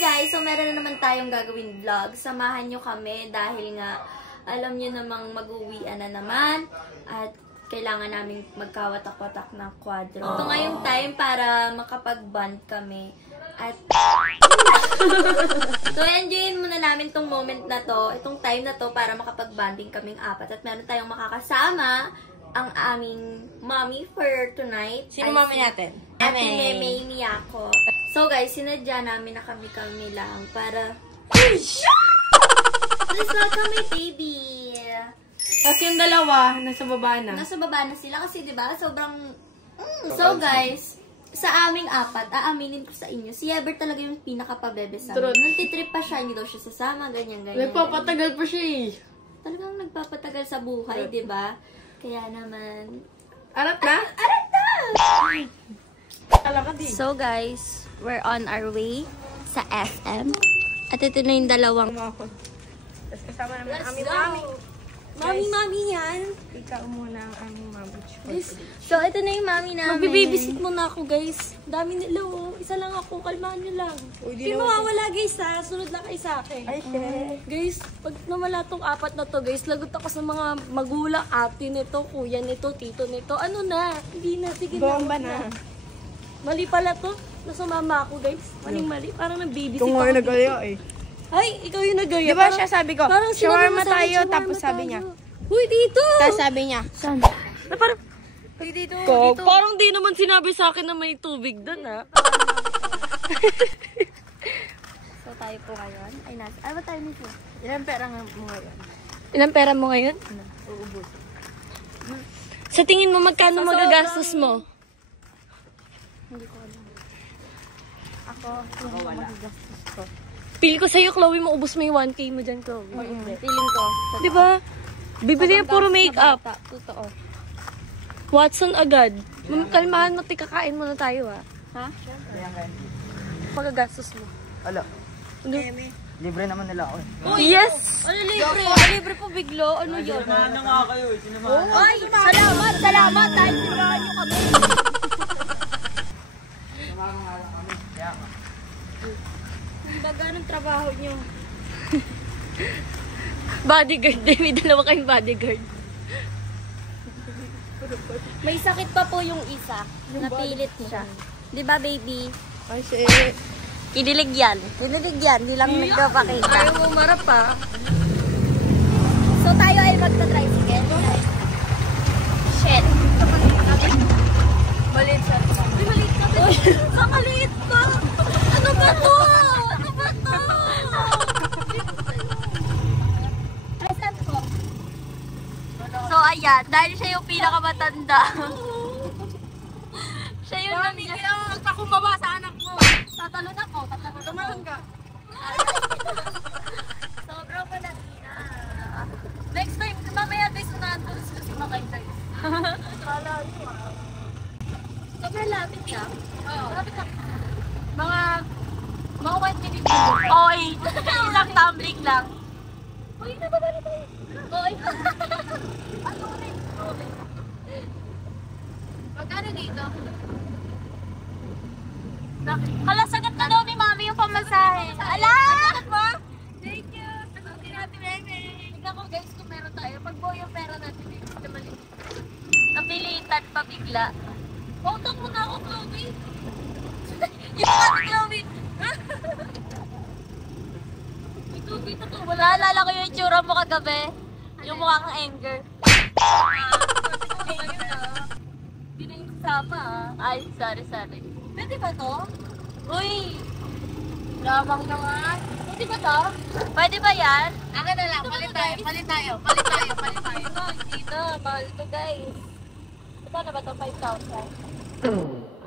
guys! So, meron na naman tayong gagawin vlog. Samahan nyo kami dahil nga alam nyo namang mag-uwian na naman at kailangan namin magkawatak-watak ng kwadro. Ito nga yung time para makapag-bond kami. At so, enjoyin muna namin tong moment na to, itong time na to para makapag-bonding kaming apat. At meron tayong makakasama ang aming mommy for tonight. Sino mommy natin? Ate Meme Miyako. So guys, sinadya namin na kami lang para please welcome my baby. Tapos yung dalawa, nasa baba na. Nasa baba na sila kasi 'di ba? Sobrang So guys, sa aming apat, aaminin ko sa inyo, si Ever talaga yung pinaka-pabebe sa amin. Nantitrip pa siya, hindi daw siya sasama, ganyan. Nagpapatagal pa siya eh. Talagang nagpapatagal sa buhay, 'di ba? Kaya naman Arat na? Arat na! Alaka di. So guys, we're on our way sa SM. At ito na yung dalawang Tapos kasama naman ang aming mami. Mami yan. Ikaw muna ang aming mami. So ito na yung mami namin. Magbe-babysit muna ako, guys. Dami nila, oh. Isa lang ako. Kalmahan nyo lang. Hindi mawawala, guys, ha. Sunod lang kayo sa akin. Ay, shit. Guys, pag nawala tong apat na to, guys, lagot ako sa mga magulang, ate nito, kuya nito, tito nito. Ano na? Hindi na. Sige na. Bomba na. Mali pala to. Nasa mama ako, guys. Maling-mali. Parang nag-babysit Kung ako. nga nagaya eh. Ay, ikaw yung nagaya. Di ba siya sabi ko, parang sinabi mo shawarma sa akin, tayo, shawarma tapos sabi tayo. niya. Huy, dito! Tapos sabi niya, Saan? Na parang, Dito. parang di naman sinabi sa akin na may tubig doon, ha? So tayo po ngayon. Ay, ba tayo nito? ilang pera nga mo ngayon? Ilang pera mo ngayon? Uubos. Sa tingin mo, magkano magagastos mo? Hindi ko alam. Ako wala. Pili ko sa'yo, Chloe, maubos mo yung 1K mo dyan, Chloe. Feeling ko. Di ba? Bibili yung puro makeup. Totoo. Watson agad. Kalmahan mo, kakain muna tayo, ha? Ha? Pagagastos mo. Ala, libre naman nila ako eh. Yes! Ano libre? Libre po biglo. Ano yun? Sinamahan na nga kayo eh, sinamahan. Ay, salamat. Dahil sinahan nyo kami. Kaya nga. Ang baga ng trabaho nyo. Bodyguard din. May dalawa kayong bodyguard. May sakit pa po yung isa. Napilit siya. Di ba, baby? Ay, shit. Kinilig yan. Di lang nagpapakita. Ayaw mo marap, ha? So, tayo ay magta-tricycle. Shit. Maliit siya. Ay, maliit na ba? Ang maliit pa! Ano ba to? Ay, saan ko? So, ayan. Dahil siya yung pinakamatanda. Siya yung nandiyan. Magpakumbaba sa anak mo. Tatalon ako. Tumalon ka. Sobrang malaki na. Next time, mamaya guys, na-antulis kasi makay guys. Sobrang lapit niya. Lapit na. Mga 1 minute. Oy! Isang tumbling lang. Uy, nababali tayo. Oy! Ano ulit? Magkano dito? Hala, sagat na daw ni Mami yung pamasahe. Ala! Sagat mo? Thank you. Sagutin natin, Meme. Tignan ko guys kung meron tayo. Pag buo yung pera natin, napilitan pa bigla. Pautak mo na ako, Chloe. Yung ate Chloe. Ito, dito to. Naalala ko yung itsura mo kagabi. Yung mukha kang anger. Hindi na yung kasama, Ay, sorry. Pwede ba to? Uy! Lamang naman. Pwede ba to? Pwede ba yan? Akin na lang. Palit tayo. Dito, mahal to guys. Ito na ba to? 5,000?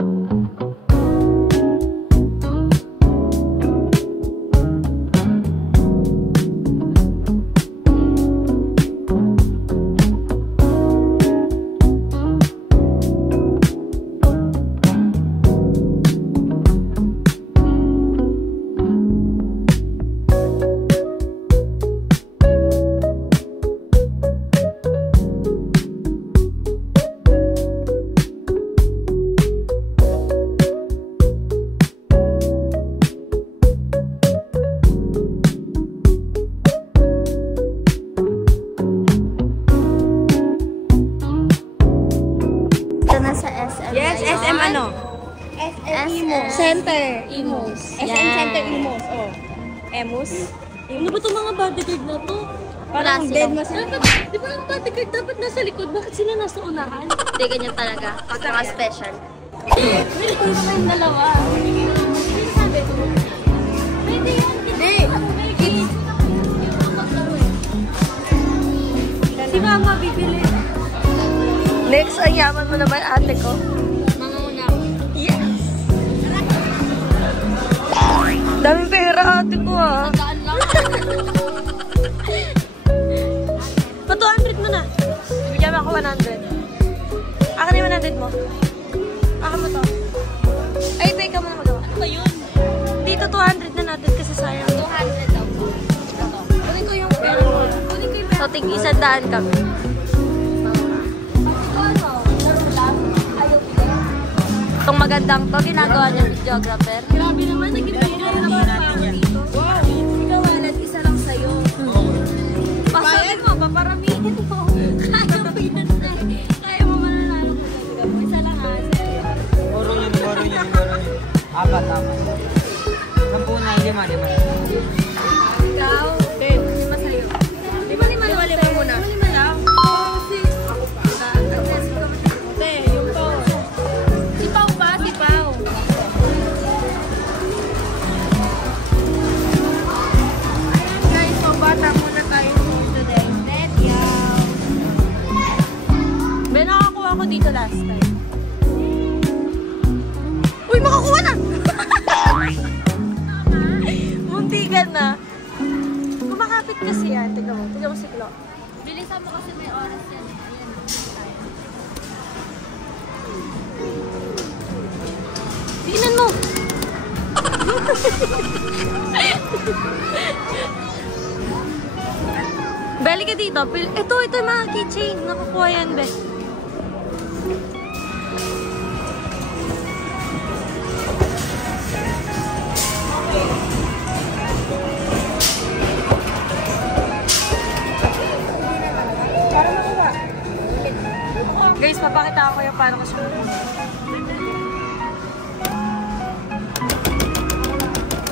SM Center Imus. Oh. Emus. Ano ba itong mga bodyguard na to? Parang Wala dead sila. na sila. Dapat, di ba ang bodyguard dapat nasa likod? Bakit sila nasa unahan? Hindi, ganyan talaga. Pag mga special. May likod na kayong dalawa. Sabi ko, pwede yan. Hindi. Si Mama bibili. Next, ang yaman mo naman ate ko. Mga una ako. Yes! Daming pera ate ko ah. Saan lang? Pa 200 mo na. Bigyan mo ako 100. Akin yung 100 mo. Akin mo to. Ay, ito ikaw mo na magawa. Ano ba yun? Dito 200 na natin kasi sayang. 200 daw. Kunin ko yung pera mo. Kunin ko yung pera. So, tig-100 kami. Itong magandang to, ginagawa niyang videographer. Grabe naman, nag-ipira na naman dito. Wow! Ikaw, Alan, isa lang sa'yo. Pasakin mo, paparamihin mo. Kaya mo yan na. Kaya mo mananalo ko talaga mo. Isa lang ha. Boro yun. Apat. 10 na, 5. Ikaw, lima sa'yo. Lima muna. Lima lang. Oh, sis. Ako pa. Ate, yung to. Si Pao ba? Si Pao. Guys, so bata muna tayo today. Let's go. May nakakuha ko dito last time. Uy, makakuha na! Muntikan na. Kumakapit kasi yan. Tignan mo si Klo. Bilisan mo kasi may oras yan. Ayan. Tingnan mo! Bali ka dito. Ito yung mga keychain. Nakukuha yan, be. Guys, papakita ko yung paano ko siya.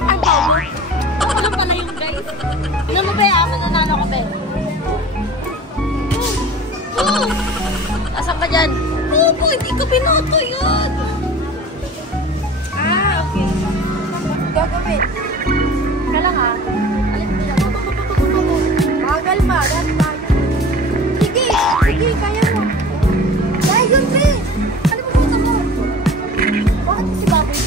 Ay, bobo. Ako lang pala yung guys. Ano mo ba yan? Mananalo ka ba? Asan ka dyan? Bobo, hindi ko binoto yun. Ah, okay. Gagawin. Ka lang ha. Bagal pa. Sige, kaya mo. Dahil yun, Pre. Ano mo boto mo? Bakit si Baboy?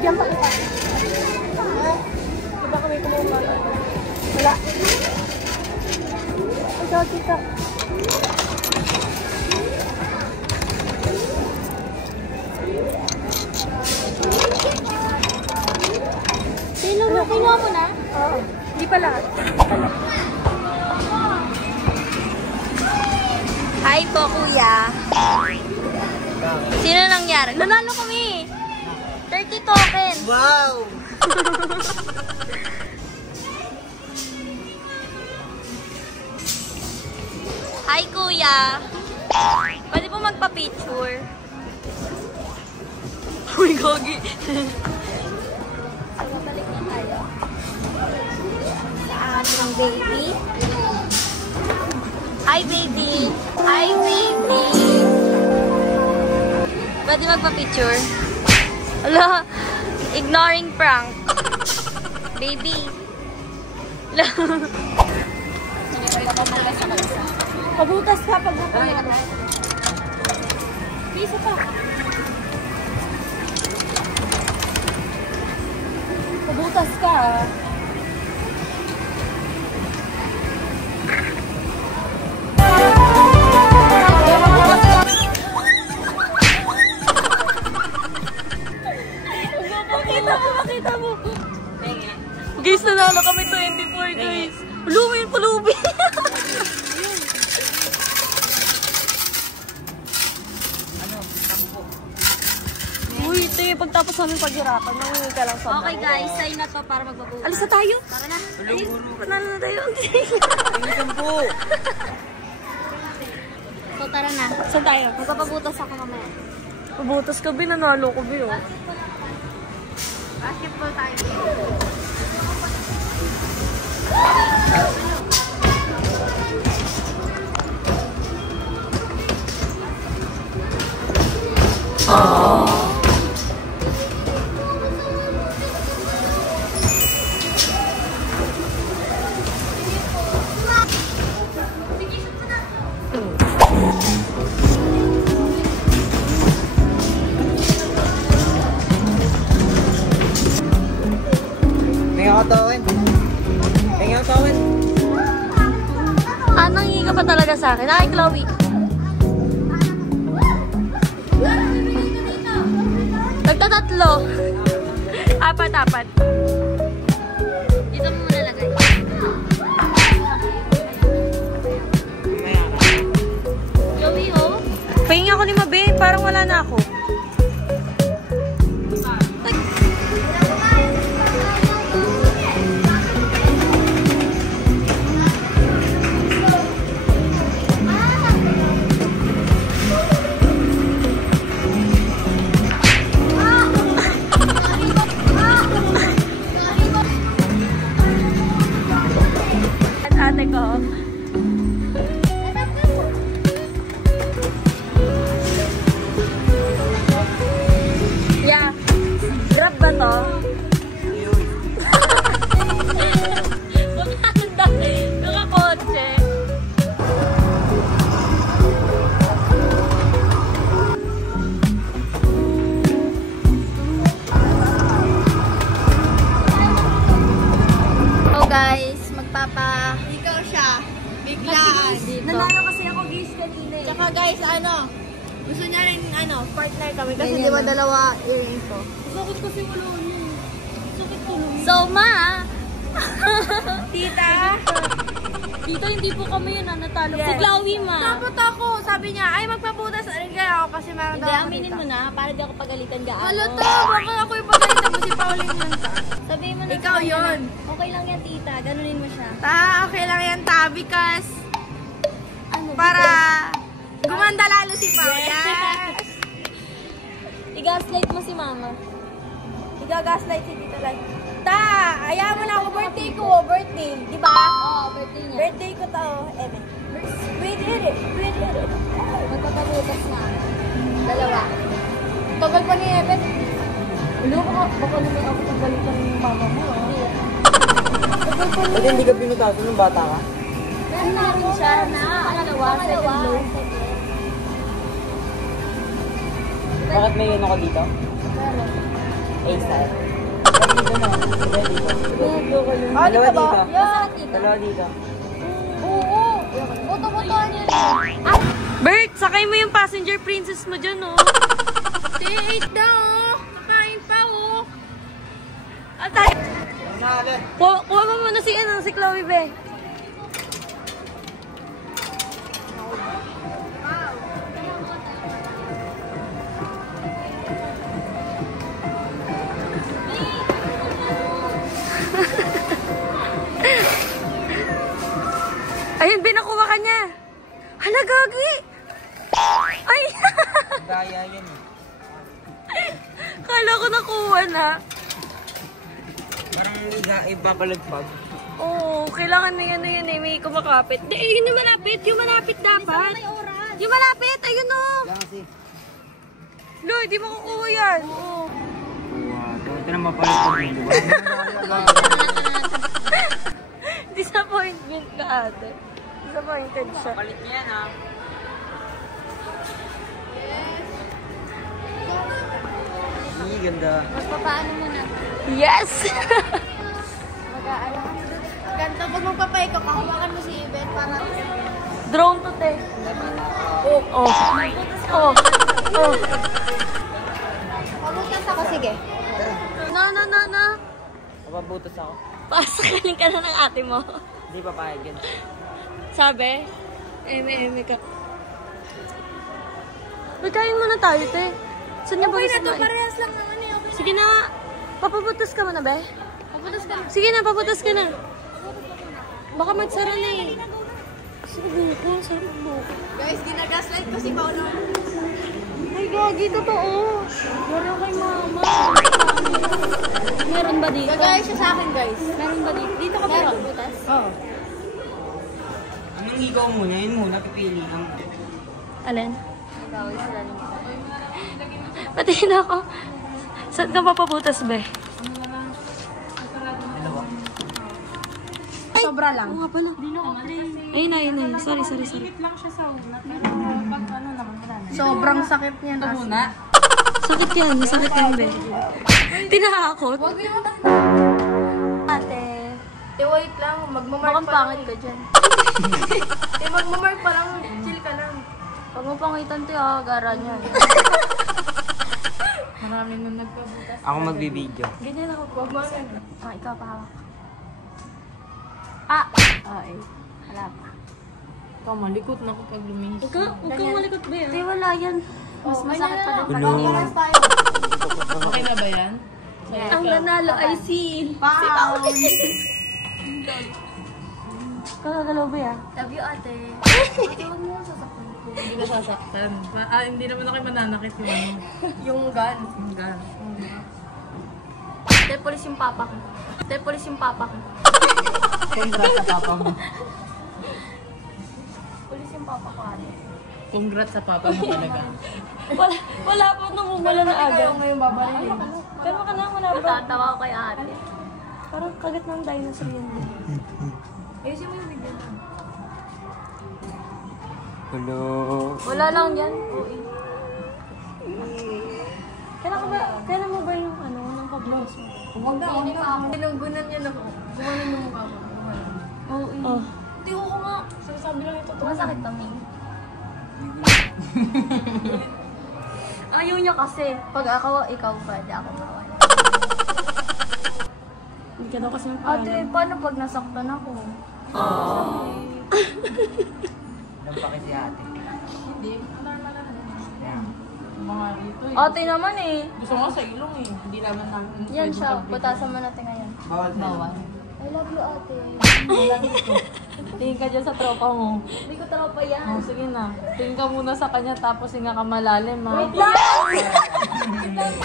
Bigyan pa kita. Diba kami kumumala? Wala. Ikaw, tita. Kinuha mo na? Oo. Hindi pa lahat. ko, kuya. Sino nangyari? Nanalo kami! 30 tokens! Wow! Hi, kuya! Pwede po magpa-picture? Uy, gogi! So, babalik na tayo. Sa ating baby. Hi, baby! Hi, baby! Pwede magpa-picture? Ala, ignoring prank. Baby. Ala. Pabutas ka pag napabutas. Bisa pa. Pabutas ka. Makita mo. Guys, nanalo kami 24, guys. Pulubi. Uy, ito yung pagtapos namin paghirapan. Nangingi ka lang sa Okay guys, sign na to para magbabukas. Alis na tayo. Tara na. Panalo na tayo. So tara na. Saan tayo? Magpapabutas ako mamaya. Pabutas ka, nanalo ko, oh. Basketball tayo. Tingnan ko tawin. Nangingi ka pa talaga sa akin. Ay, Chloe. Nagtatatlo. Apat. Dito mo muna lagay. Joey, oh. Pahinga ako ni Mabe. Parang wala na ako. Ate ko. Yeah. Grab ba to? Nakakotse. Oh guys, magpapa... Ikaw siya. Biglaan. Nanalo kasi ako guys kanina eh. Tsaka guys, gusto niya rin, partner kami. Kasi di ba dalawa earrings ko. Sakit kasi wala niyo. Sakit ko lang. So, ma! Tita? Dito hindi po kami yun natalo. Yes. Si Chloe ma. Tapos ako, sabi niya, ay magpaputas rin kaya ako kasi meron Hindi, daw aminin mo na, para di ako pagalitan gaano. Halata, baka ako yung pagalitan mo si Pauline lang ta. Sabihin mo na Ikaw sa kanya yun. na, okay lang yan, tita. Ganunin mo siya. Okay lang yan ta, because Ano? para gumanda lalo si Pao. Yes! I-gaslight mo si mama. Iga-gaslight si Tita Lai. Ta, ayaw mo na ako birthday ko, birthday. Di ba? Oo, birthday niya. Birthday ko to, Eme. We did it. Magpapabutas na. Dalawa. Tagal pa ni Eben. Baka naman ako pagalitan ng mama mo. Ba't hindi ka pinutasan nung bata ka? Meron na rin siya na, dalawa. Bakit may yun ako dito? A-style. Dito na. Dalawa dito. Dalawa dito. Oo. Boto-botohan niya. Bert, sakay mo yung passenger princess mo dyan, oh. T8 na, oh. Kakain pa, oh. Atay! Nalo. Kuha mo muna si Chloe, be. binakuha ka niya. Hala, gagi. Ay! Daya yan eh. Kala ko nakuha na. Parang ipapalagpag. Oo, kailangan na yan eh. May kumakapit. Di, yun yung malapit. Yung malapit dapat. Yung malapit. Ayun o. Kasi. Lord, di makukuha yan. Oo. Wow, ito na mapalagpag yun, diba? Disappointment ka ate. Disappointed siya. Palit niya yan ha. Iyi, ganda. Mas papaano mo na? Yes! Mag-aalam. Ganito, pag magpapaikot, kahawakan mo si Iben para... Drone to, te. Oh. Oh. Oh. Oh. Pabutas ako, sige. No. Mapabutas ako. Pasakalin ka na ng ate mo. Hindi papayag yan. Sabi? Eme ka. Magkain muna tayo, te. Saan niya ba gusto mo? Parehas lang naman eh. Okay. Sige na. Papabutas ka muna, be. Pabutas ka. Sige na, papabutas ka na. Baka magsara na eh. Sige, buko. Sarap ang buko. Guys, ginagaslight ko si Paolo. Ay, gagi, totoo. Meron kay mama. Meron ba dito? Gagaya siya sa akin, guys. Meron ba dito? Dito ka ba magbutas? Oo. Anong ikaw muna? Yun muna, pipili lang. Alin? Patingin ako. Saan ka papabutas, be? Dalawa. Sobra lang. Oo nga pala. Ayun. Sorry. Sobrang sakit niyan. Sakit yan. Masakit yan, be. Tinahakot. Huwag niyo Ate. wait lang. Magmamark Bakang pa pangit lang. ka dyan. Magmamark pa lang. Chill ka lang. Pag mo pangitan, te, gara niya. Marami na nagpabutas. Ako magbibideo. Ganyan ako po. Ikaw pahawak. Ay. Hala pa. Ikaw, malikot na ako pag lumihis. Huwag kang malikot, be. Te, wala yan. Mas masakit pa din. Hello. Okay na ba yan? Ang nanalo ay si Wow! Kakagalaw ba yan? Love you, ate. Hindi ka sasaktan. Hindi naman ako mananakit yung ano. Yung gun. Yung gun. Te, polis yung papa ko. Te, polis yung papa ko. Congrats sa papa mo. Polis yung papa ko, ate. Congrats sa papa mo talaga. Wala po nung umala na agad. ngayon babarilin. Kalma ka na, wala pa. Natatawa ko kay ate. Parang kagat ng dinosaur yun. Ayusin mo yung video. Hello. Wala lang yan. Kailan mo ba yung ano, nang pag-blouse mo? Huwag na. Tinunggunan niya na gumanon yung mukha mo. Oo, oh. Hindi ko nga. Sinasabi lang ito. Masakit kami. Ayaw niya kasi. Pag ikaw pwede ako mawala. Hindi ka daw kasi Ate, paano pag nasaktan ako? Lampa kasi ate. Hindi. Yan. Mga rito eh. Ate naman eh. Gusto mo sa ilong eh. Hindi naman namin. Yan siya. Butasan mo natin ngayon. Bawal sa Bawal. I love you, ate. Tingin ka dyan sa tropa mo. Hindi ko tropa yan. Oh, sige na. Tingin ka muna sa kanya tapos hinga ka malalim ha. Wait lang!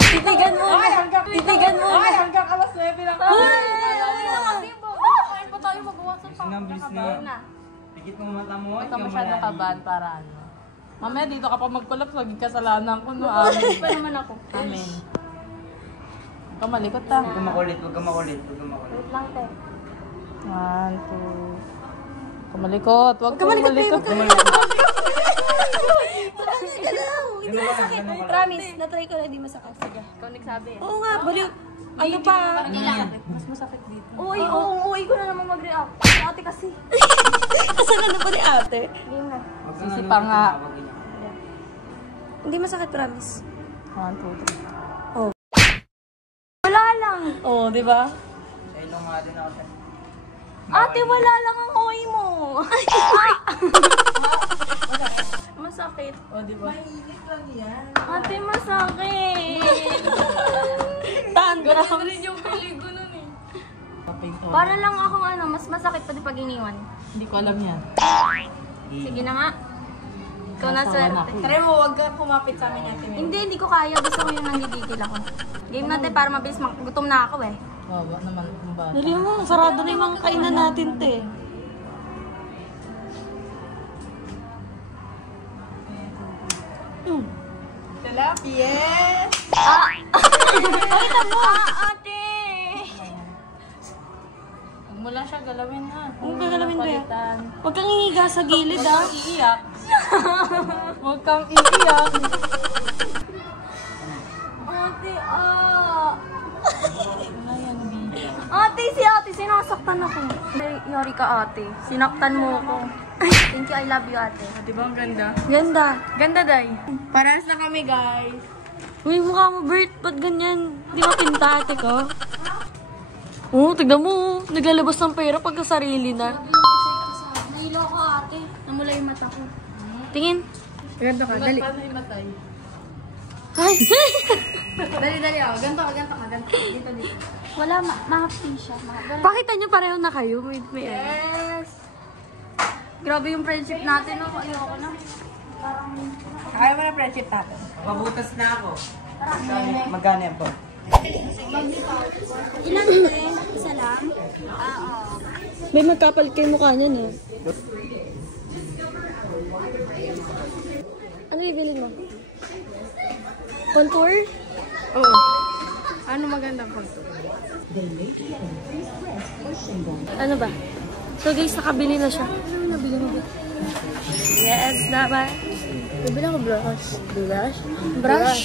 Titigan mo. Titigan mo. Ay, hanggang alas 9 lang. Kain pa tayo magbawasan pa. Bilis na. Pikit mo mata mo. Huwag ka masyadong kabahan para ano. Mamaya dito ka pa mag-collapse, maging kasalanan ko no. Amen. Pa naman ako. Amen. Huwag ka malikot ha. Huwag ka makulit, huwag ka makulit, huwag ka makulit. Wait lang, te. 1, 2. Huwag ka malikot. Huwag ka malikot. Promise, natry ko na di masakit. Sige. Ikaw nagsabi. Oo nga, baliw. Ano pa? Mas masakit dito. Uy ko na naman mag-react. Ate kasi. Asan ka na pa ni ate? Hindi na. Huwag ka Sisi nga pa nga. huwag ganyan. Hindi masakit, promise. 1, 2, 3. Wala lang. Oh, di ba? Sa ilong nga din ako. Ate, wala lang ang oy mo. Masakit. Oh, di ba? Ate, masakit. Tantrums. yung pilig ko nun eh. Para lang akong ano, mas masakit pati pag iniwan. Hindi ko alam yan. Sige na nga. Ikaw na swerte. Try mo, huwag ka kumapit sa amin natin. Hindi ko kaya. Gusto ko yung nanggigigil ako. Game natin para mabilis. Gutom na ako eh. Baba naman kung ba. Dali mo, sarado na yung mga kainan natin, te. Yes! Pakita mo! Ate! Huwag mo lang siya galawin ha. Huwag gagalawin ba yan? Huwag kang ihiga sa gilid, ah. Iiyak. Huwag kang iiyak. Ate, Ate, si ate, sinasaktan ako. Yari ka, ate. Sinaktan mo ako. Thank you, I love you, ate. Di ba ang ganda? Ganda. Ganda, Day. Parehas na kami, guys. Uy, mukha mo, Bert. Ba't ganyan? Di ba pinta, ate ko? Oo, tignan mo. Naglalabas ng pera pagka sarili na. Nahilo ako, ate. Namula yung mata ko. Tingin. Ganto ka, dali. Paano imatay? Ay! Dali, oh. Ganto ka. Dito. Wala, ma-happy siya. Pakita niyo pareho na kayo. May Yes! Grabe yung friendship natin, no? Ayoko na. Kaya mo na friendship natin. Mabutas na ako. Magkano yan po? Ilan ito? Isa lang? Oo. May magkapal kayo mukha niyan, eh. Ano ibilin mo? Contour? Oo. Ano magandang pagto? Ano ba? So guys, nakabili na siya. Ano nabili mo ba? Yes, naman. Nabili ako brush. Brush? Brush?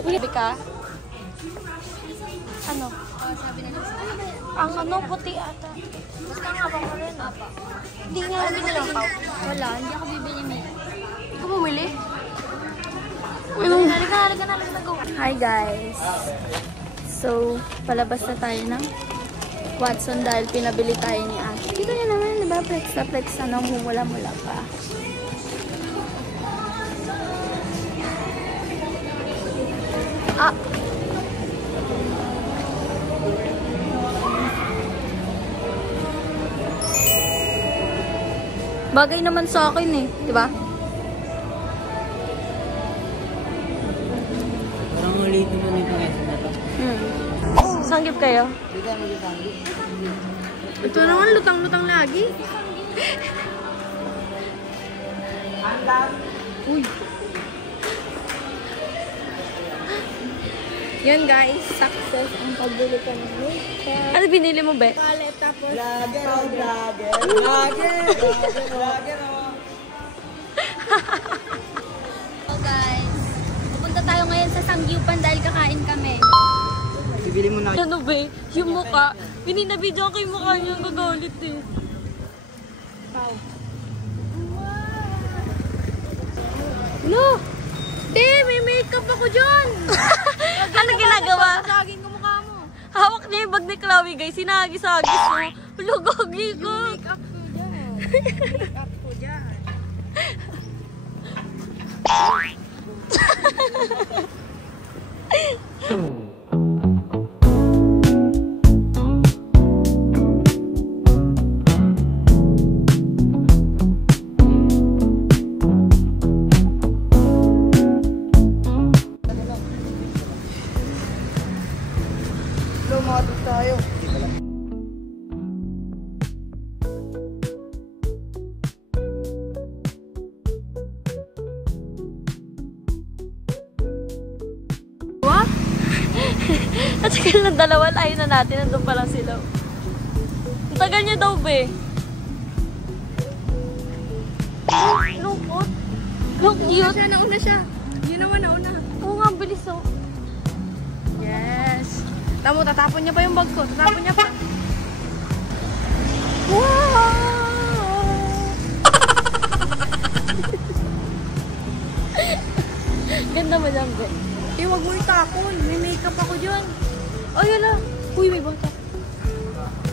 Sabi ka? Ano? Ang ano, puti ata. Gusto nga ba ko rin? Apa. Hindi nga ako lang. Wala, hindi ako bibili may. Ikaw bumili? Halika na, go. Hi guys! So, palabas na tayo ng Watson dahil pinabili tayo ni ate. Dito niya naman, diba? Flex na flex, ano, humula-mula pa. Ah! Bagay naman sa akin eh, diba? Parang ulit naman yung pangyasin na to. Sanggip kayo? Dito mo dito. Ito naman, lutang-lutang lagi. Uy. Yan guys, success ang pagbili ka ng makeup. Ano binili mo, be? Palette tapos Vlogger, oh, vlogger. Vlogger, oh. So guys, pupunta tayo ngayon sa Sangyupan dahil kakain kami. Bibili mo na. Ano, be? Yung mukha. Bininabidyo ko yung mukha niya. Gagalit eh. No! Di, may makeup ako dyan! Ano ginagawa? Saging ko mukha mo. Hawak niya yung bag ni Chloe, guys. Sinagi-sagis mo. Lugagi ko. Makeup ko dyan. Makeup ko dyan. Lumatot tayo. What? At saka ng dalawa, layo na natin. Nandun pa lang sila. Ang tagal niya daw, be. Lungkot. Look cute. Nauna siya. Yun naman, nauna. Oo nga, bilis oh. Yes. Tamo, tatapon niya pa yung bag ko. Tatapon niya pa. Ganda mo lang, be. Eh, wag mo itapon. May makeup ako dyan. Oh, yun lang. Uy, may bata.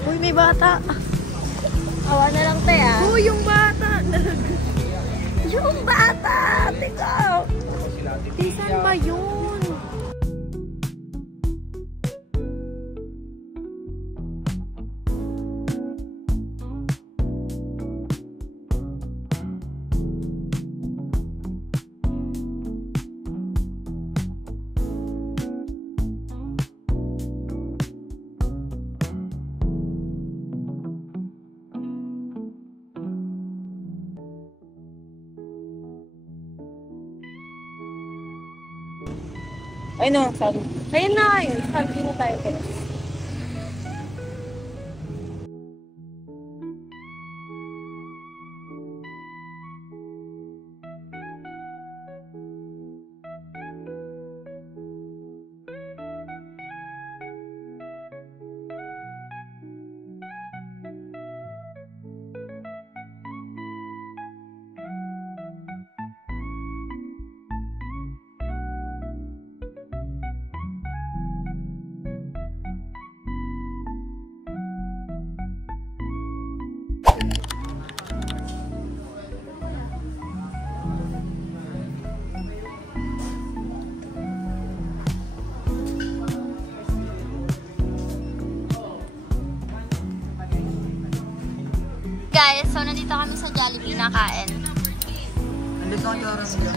Uy, may bata. Awa na lang, te, ah. Uy, yung bata. Yung bata! Tiko! Saan ba yun? Ay no, sorry. Ayun na kayo. Sabi na tayo. Guys, so nandito kami sa Jollibee nakain. Andito ang oras nila.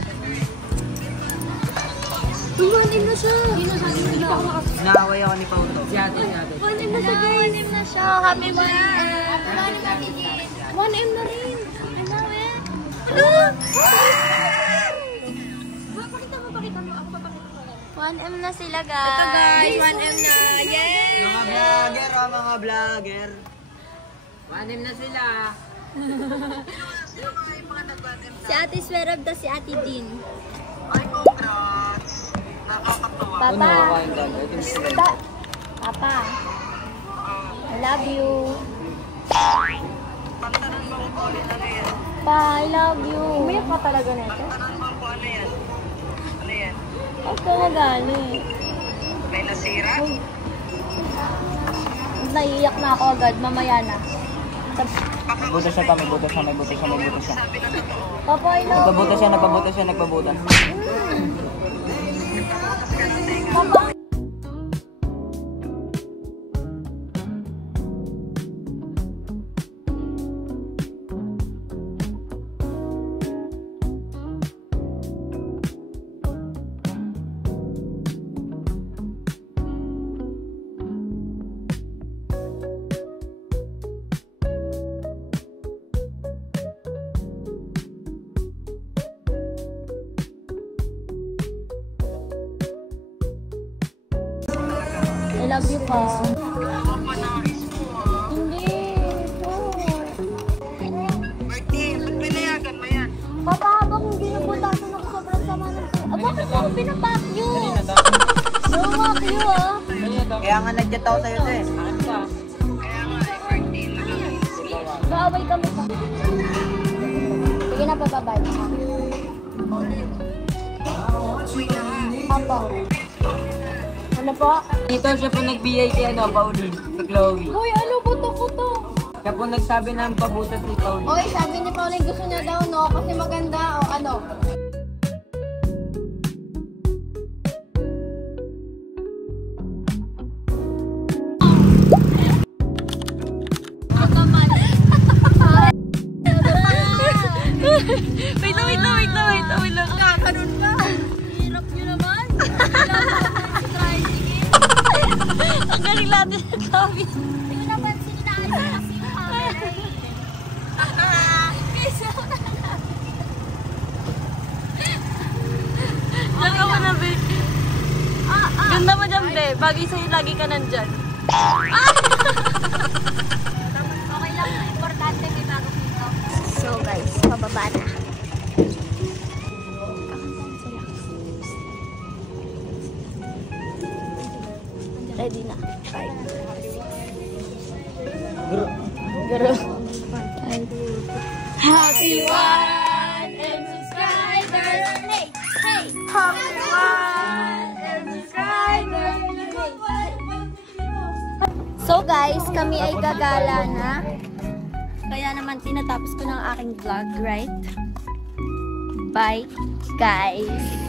Tumanim na siya. Hindi pa ako makasama. Naaway ako ni Pauto. Si ate. Tumanim na siya, guys. Tumanim na siya. Happy birthday. 1M na rin. Ano eh? Pakita mo. Ako papakita mo. 1M na sila, guys. Ito guys, 1M na. Yay! Mga vlogger. 1M na sila. Si Ate Swerab ta si Ate Jean. Ay, congrats. Nakakatawa. Papa. Papa. I love you. Pantanan mo ko ulit ano yan. Pa, I love you. Umiyak ka talaga na ito? Pantanan mo ko ano yan. Ano yan? Huwag ka magalit. May nasira? Naiiyak na ako agad, mamaya na. Buta siya pa, may buta siya. Papa, I love you. Nagpabuta siya. Papa. I love you pa. Hindi. Marty, ba't pinayagan mo yan? Papa, habang binubutasan ako sobrang sama ng bakit mo ako pinapakyo? Lumakyo ah. Kaya nga nag-jet ako sa'yo to eh. Kaaway kami pa. Sige na, bababay. Papa. Ano po? Dito siya po nag-BA kay Pauline, sa Chloe. Hoy, ano buto ko to? Siya po nagsabi ng pabutas ni Pauline. Oy, sabi ni Pauline gusto niya daw, no? Kasi maganda, o ano? Wait lang. Kakaroon pa. Hirap nyo naman. Ang galing natin sa Tommy. Hindi ko napansin na ayos kasi yung camera eh. Kaysa ako na lang. Diyan ka mo na, babe. Ganda mo dyan, babe. Bagay sa'yo, lagi ka nandyan. Okay lang. Importante may bago dito. So guys, pababa na. Ready na. 5. Garo. Happy 1M subscribers! Hey! Hey! Happy 1M subscribers! So guys, kami ay gagala na. Kaya naman tinatapos ko ng aking vlog, right? Bye, guys!